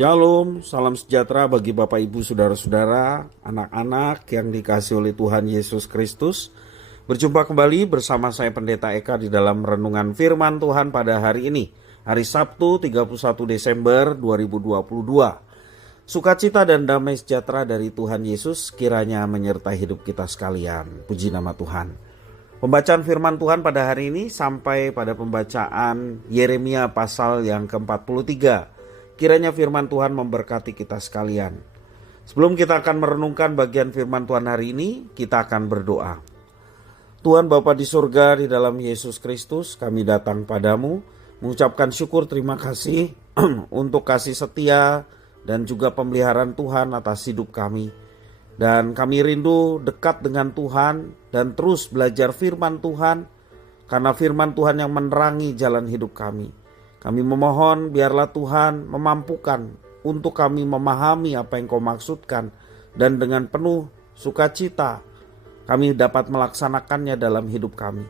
Shalom, salam sejahtera bagi Bapak Ibu Saudara-saudara, anak-anak yang dikasihi oleh Tuhan Yesus Kristus. Berjumpa kembali bersama saya Pendeta Eka di dalam renungan firman Tuhan pada hari ini, hari Sabtu 31 Desember 2022. Sukacita dan damai sejahtera dari Tuhan Yesus kiranya menyertai hidup kita sekalian. Puji nama Tuhan. Pembacaan firman Tuhan pada hari ini sampai pada pembacaan Yeremia pasal yang ke-43. Kiranya firman Tuhan memberkati kita sekalian. Sebelum kita akan merenungkan bagian firman Tuhan hari ini, kita akan berdoa. Tuhan Bapa di surga, di dalam Yesus Kristus, kami datang padamu, mengucapkan syukur terima kasih untuk kasih setia dan juga pemeliharaan Tuhan atas hidup kami. Dan kami rindu dekat dengan Tuhan dan terus belajar firman Tuhan, karena firman Tuhan yang menerangi jalan hidup kami. Kami memohon biarlah Tuhan memampukan untuk kami memahami apa yang Kau maksudkan, dan dengan penuh sukacita kami dapat melaksanakannya dalam hidup kami.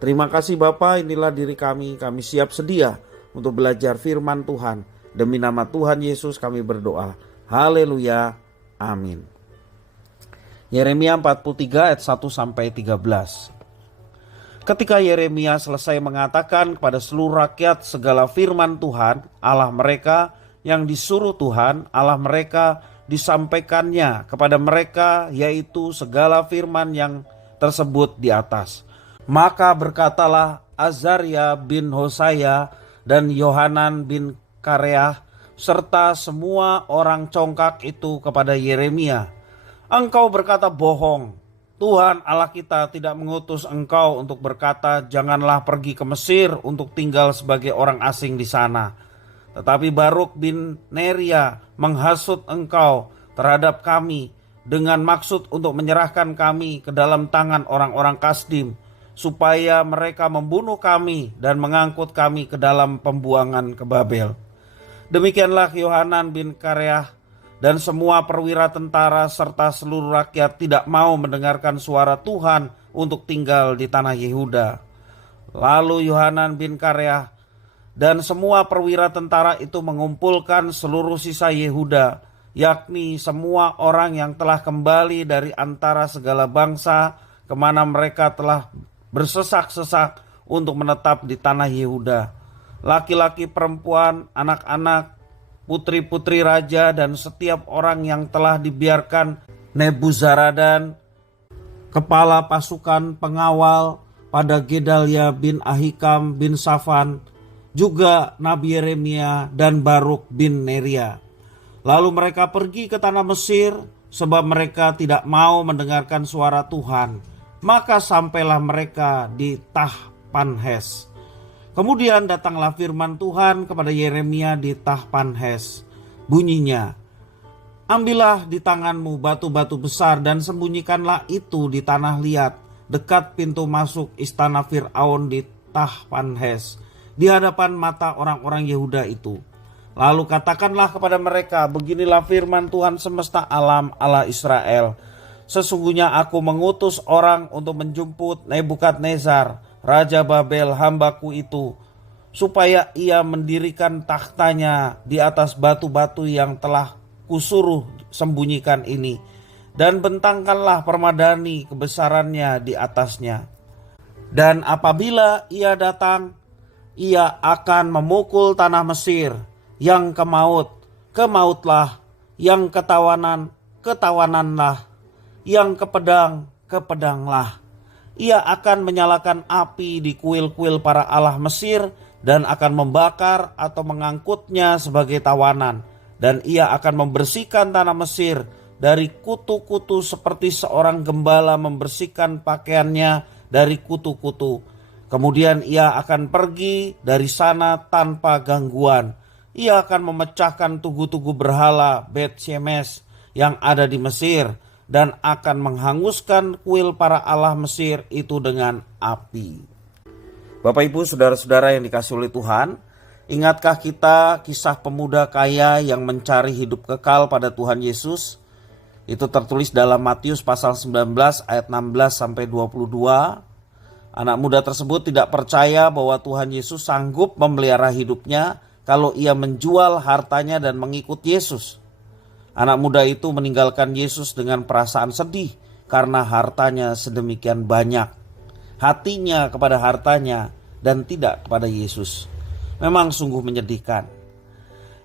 Terima kasih Bapa, inilah diri kami siap sedia untuk belajar firman Tuhan. Demi nama Tuhan Yesus kami berdoa. Haleluya, amin. Yeremia 43 ayat 1-13. Ketika Yeremia selesai mengatakan kepada seluruh rakyat segala firman Tuhan, Allah mereka yang disuruh Tuhan, Allah mereka disampaikannya kepada mereka, yaitu segala firman yang tersebut di atas. Maka berkatalah Azaria bin Hosaya dan Yohanan bin Kareah serta semua orang congkak itu kepada Yeremia, engkau berkata bohong. Tuhan Allah kita tidak mengutus engkau untuk berkata, janganlah pergi ke Mesir untuk tinggal sebagai orang asing di sana. Tetapi Baruk bin Neria menghasut engkau terhadap kami dengan maksud untuk menyerahkan kami ke dalam tangan orang-orang Kasdim, supaya mereka membunuh kami dan mengangkut kami ke dalam pembuangan ke Babel. Demikianlah Yohanan bin Kareah dan semua perwira tentara serta seluruh rakyat tidak mau mendengarkan suara Tuhan untuk tinggal di tanah Yehuda. Lalu Yohanan bin Kareah dan semua perwira tentara itu mengumpulkan seluruh sisa Yehuda, yakni semua orang yang telah kembali dari antara segala bangsa kemana mereka telah bersesak-sesak untuk menetap di tanah Yehuda. Laki-laki, perempuan, anak-anak, putri-putri raja dan setiap orang yang telah dibiarkan Nebuzaradan, kepala pasukan pengawal pada Gedalia bin Ahikam bin Safan, juga Nabi Yeremia dan Baruk bin Neria. Lalu mereka pergi ke tanah Mesir sebab mereka tidak mau mendengarkan suara Tuhan. Maka sampailah mereka di Tahpanhes. Kemudian datanglah firman Tuhan kepada Yeremia di Tahpanhes. Bunyinya, ambillah di tanganmu batu-batu besar dan sembunyikanlah itu di tanah liat dekat pintu masuk istana Fir'aun di Tahpanhes, di hadapan mata orang-orang Yehuda itu. Lalu katakanlah kepada mereka, beginilah firman Tuhan semesta alam Allah Israel. Sesungguhnya aku mengutus orang untuk menjemput Nebukadnezar, Raja Babel hambaku itu, supaya ia mendirikan tahtanya di atas batu-batu yang telah kusuruh sembunyikan ini, dan bentangkanlah permadani kebesarannya di atasnya. Dan apabila ia datang, ia akan memukul tanah Mesir, yang kemaut, kemautlah, yang ketawanan, ketawananlah, yang kepedang, kepedanglah. Ia akan menyalakan api di kuil-kuil para allah Mesir dan akan membakar atau mengangkutnya sebagai tawanan. Dan ia akan membersihkan tanah Mesir dari kutu-kutu seperti seorang gembala membersihkan pakaiannya dari kutu-kutu. Kemudian ia akan pergi dari sana tanpa gangguan. Ia akan memecahkan tugu-tugu berhala Bet Shemesh yang ada di Mesir, dan akan menghanguskan kuil para allah Mesir itu dengan api. Bapak Ibu saudara-saudara yang dikasihi oleh Tuhan, ingatkah kita kisah pemuda kaya yang mencari hidup kekal pada Tuhan Yesus? Itu tertulis dalam Matius pasal 19 ayat 16-22. Anak muda tersebut tidak percaya bahwa Tuhan Yesus sanggup memelihara hidupnya kalau ia menjual hartanya dan mengikut Yesus. Anak muda itu meninggalkan Yesus dengan perasaan sedih karena hartanya sedemikian banyak. Hatinya kepada hartanya dan tidak kepada Yesus. Memang sungguh menyedihkan.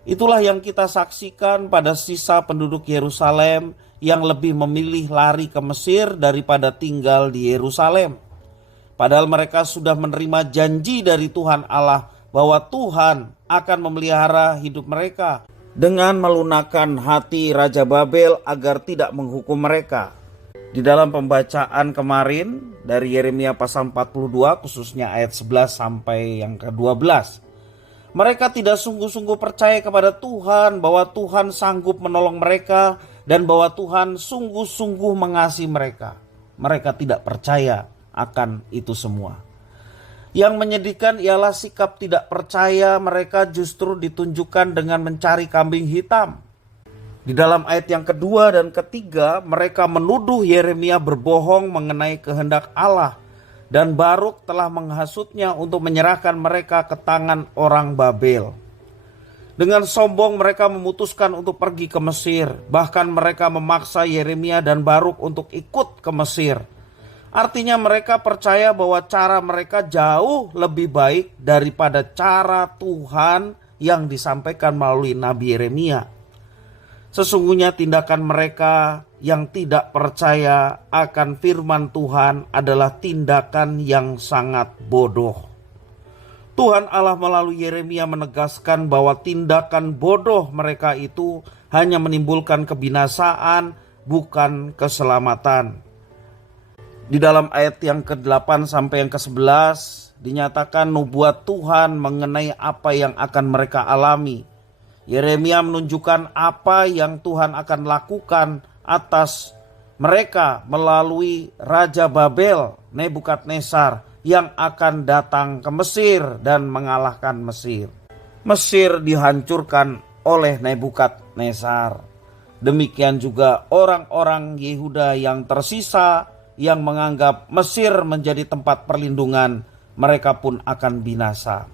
Itulah yang kita saksikan pada sisa penduduk Yerusalem yang lebih memilih lari ke Mesir daripada tinggal di Yerusalem. Padahal mereka sudah menerima janji dari Tuhan Allah bahwa Tuhan akan memelihara hidup mereka dengan melunakkan hati Raja Babel agar tidak menghukum mereka. Di dalam pembacaan kemarin dari Yeremia pasal 42 khususnya ayat 11 sampai yang ke-12. Mereka tidak sungguh-sungguh percaya kepada Tuhan bahwa Tuhan sanggup menolong mereka dan bahwa Tuhan sungguh-sungguh mengasihi mereka. Mereka tidak percaya akan itu semua. Yang menyedihkan ialah sikap tidak percaya mereka justru ditunjukkan dengan mencari kambing hitam. Di dalam ayat yang kedua dan ketiga, mereka menuduh Yeremia berbohong mengenai kehendak Allah. Dan Baruk telah menghasutnya untuk menyerahkan mereka ke tangan orang Babel. Dengan sombong mereka memutuskan untuk pergi ke Mesir. Bahkan mereka memaksa Yeremia dan Baruk untuk ikut ke Mesir. Artinya mereka percaya bahwa cara mereka jauh lebih baik daripada cara Tuhan yang disampaikan melalui Nabi Yeremia. Sesungguhnya tindakan mereka yang tidak percaya akan firman Tuhan adalah tindakan yang sangat bodoh. Tuhan Allah melalui Yeremia menegaskan bahwa tindakan bodoh mereka itu hanya menimbulkan kebinasaan, bukan keselamatan. Di dalam ayat yang ke-8 sampai yang ke-11 dinyatakan nubuat Tuhan mengenai apa yang akan mereka alami. Yeremia menunjukkan apa yang Tuhan akan lakukan atas mereka melalui Raja Babel, Nebukadnezar, yang akan datang ke Mesir dan mengalahkan Mesir. Mesir dihancurkan oleh Nebukadnezar. Demikian juga orang-orang Yehuda yang tersisa yang menganggap Mesir menjadi tempat perlindungan, mereka pun akan binasa.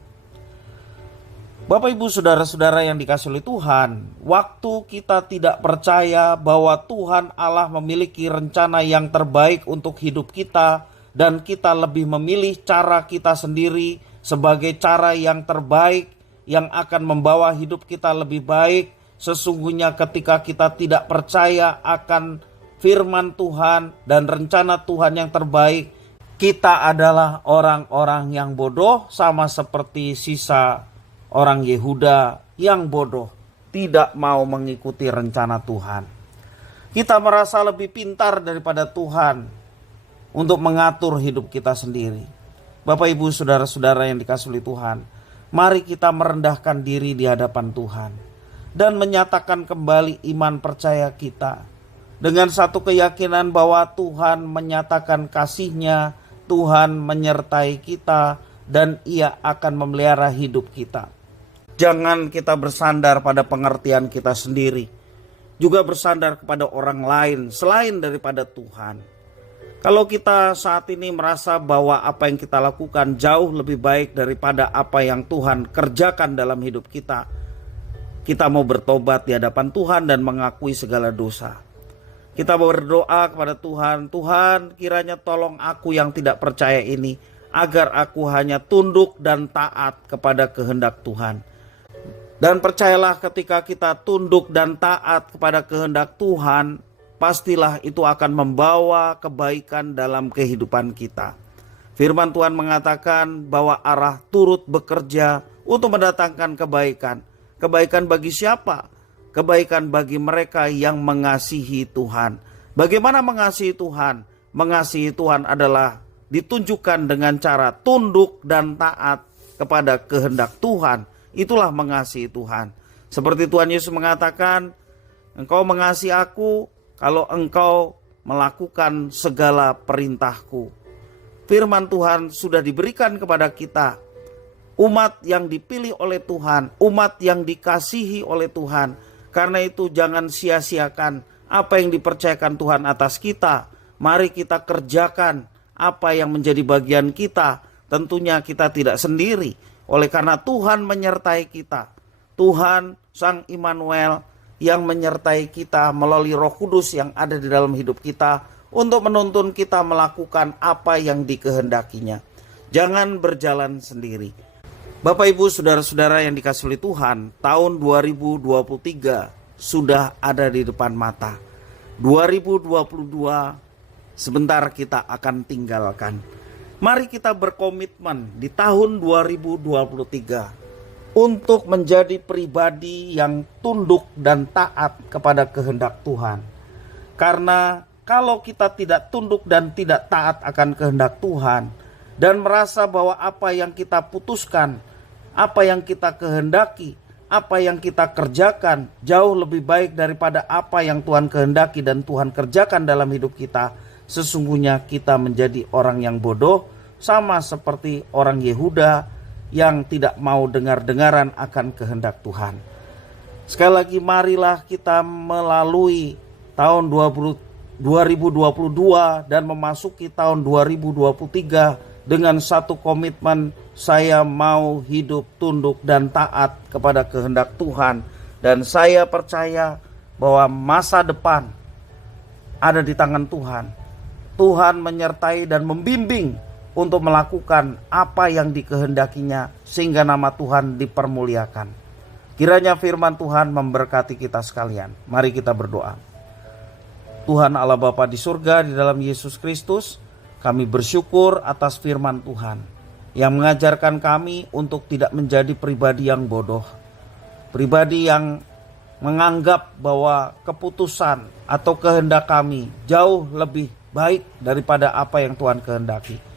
Bapak ibu saudara-saudara yang dikasihi oleh Tuhan, waktu kita tidak percaya bahwa Tuhan Allah memiliki rencana yang terbaik untuk hidup kita dan kita lebih memilih cara kita sendiri sebagai cara yang terbaik yang akan membawa hidup kita lebih baik, sesungguhnya ketika kita tidak percaya akan firman Tuhan dan rencana Tuhan yang terbaik, kita adalah orang-orang yang bodoh, sama seperti sisa orang Yehuda yang bodoh, tidak mau mengikuti rencana Tuhan. Kita merasa lebih pintar daripada Tuhan untuk mengatur hidup kita sendiri. Bapak ibu saudara-saudara yang dikasihi oleh Tuhan, mari kita merendahkan diri di hadapan Tuhan dan menyatakan kembali iman percaya kita dengan satu keyakinan bahwa Tuhan menyatakan kasih-Nya, Tuhan menyertai kita, dan Ia akan memelihara hidup kita. Jangan kita bersandar pada pengertian kita sendiri, juga bersandar kepada orang lain selain daripada Tuhan. Kalau kita saat ini merasa bahwa apa yang kita lakukan jauh lebih baik daripada apa yang Tuhan kerjakan dalam hidup kita, kita mau bertobat di hadapan Tuhan dan mengakui segala dosa. Kita berdoa kepada Tuhan, Tuhan kiranya tolong aku yang tidak percaya ini, agar aku hanya tunduk dan taat kepada kehendak Tuhan. Dan percayalah ketika kita tunduk dan taat kepada kehendak Tuhan, pastilah itu akan membawa kebaikan dalam kehidupan kita. Firman Tuhan mengatakan bahwa Allah turut bekerja untuk mendatangkan kebaikan. Kebaikan bagi siapa? Kebaikan bagi mereka yang mengasihi Tuhan. Bagaimana mengasihi Tuhan? Mengasihi Tuhan adalah ditunjukkan dengan cara tunduk dan taat kepada kehendak Tuhan. Itulah mengasihi Tuhan. Seperti Tuhan Yesus mengatakan, engkau mengasihi aku kalau engkau melakukan segala perintahku. Firman Tuhan sudah diberikan kepada kita. Umat yang dipilih oleh Tuhan, umat yang dikasihi oleh Tuhan. Karena itu jangan sia-siakan apa yang dipercayakan Tuhan atas kita. Mari kita kerjakan apa yang menjadi bagian kita. Tentunya kita tidak sendiri. Oleh karena Tuhan menyertai kita, Tuhan Sang Immanuel yang menyertai kita melalui Roh Kudus yang ada di dalam hidup kita untuk menuntun kita melakukan apa yang dikehendakinya. Jangan berjalan sendiri. Bapak Ibu saudara-saudara yang dikasihi oleh Tuhan, tahun 2023 sudah ada di depan mata. 2022 sebentar kita akan tinggalkan. Mari kita berkomitmen di tahun 2023 untuk menjadi pribadi yang tunduk dan taat kepada kehendak Tuhan. Karena kalau kita tidak tunduk dan tidak taat akan kehendak Tuhan dan merasa bahwa apa yang kita putuskan, apa yang kita kehendaki, apa yang kita kerjakan jauh lebih baik daripada apa yang Tuhan kehendaki dan Tuhan kerjakan dalam hidup kita, sesungguhnya kita menjadi orang yang bodoh, sama seperti orang Yehuda yang tidak mau dengar-dengaran akan kehendak Tuhan. Sekali lagi marilah kita melalui tahun 2022 dan memasuki tahun 2023 dengan satu komitmen, saya mau hidup tunduk dan taat kepada kehendak Tuhan. Dan saya percaya bahwa masa depan ada di tangan Tuhan. Tuhan menyertai dan membimbing untuk melakukan apa yang dikehendakinya sehingga nama Tuhan dipermuliakan. Kiranya firman Tuhan memberkati kita sekalian. Mari kita berdoa. Tuhan Allah Bapa di surga, di dalam Yesus Kristus, kami bersyukur atas firman Tuhan yang mengajarkan kami untuk tidak menjadi pribadi yang bodoh, pribadi yang menganggap bahwa keputusan atau kehendak kami jauh lebih baik daripada apa yang Tuhan kehendaki.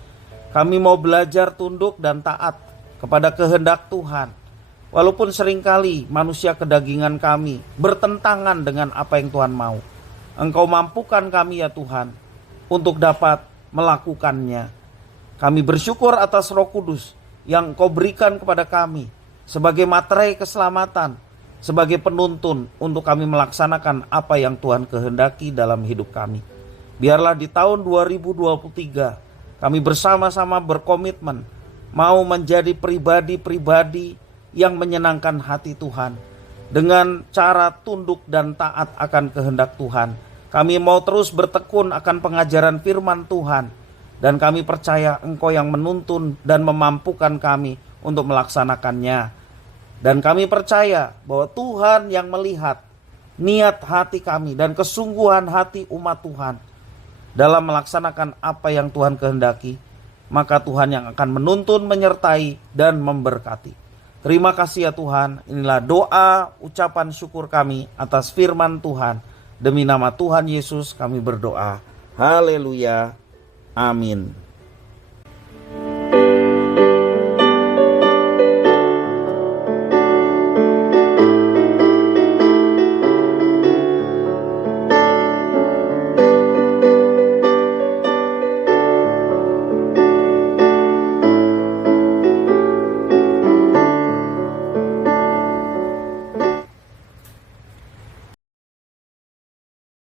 Kami mau belajar tunduk dan taat kepada kehendak Tuhan. Walaupun seringkali manusia kedagingan kami bertentangan dengan apa yang Tuhan mau. Engkau mampukan kami ya Tuhan untuk dapat melakukannya. Kami bersyukur atas Roh Kudus yang Engkau berikan kepada kami sebagai materai keselamatan, sebagai penuntun untuk kami melaksanakan apa yang Tuhan kehendaki dalam hidup kami. Biarlah di tahun 2023 kami bersama-sama berkomitmen mau menjadi pribadi-pribadi yang menyenangkan hati Tuhan. Dengan cara tunduk dan taat akan kehendak Tuhan. Kami mau terus bertekun akan pengajaran firman Tuhan. Dan kami percaya Engkau yang menuntun dan memampukan kami untuk melaksanakannya. Dan kami percaya bahwa Tuhan yang melihat niat hati kami dan kesungguhan hati umat Tuhan dalam melaksanakan apa yang Tuhan kehendaki, maka Tuhan yang akan menuntun, menyertai, dan memberkati. Terima kasih ya Tuhan, inilah doa, ucapan syukur kami atas firman Tuhan. Demi nama Tuhan Yesus kami berdoa. Haleluya. Amin.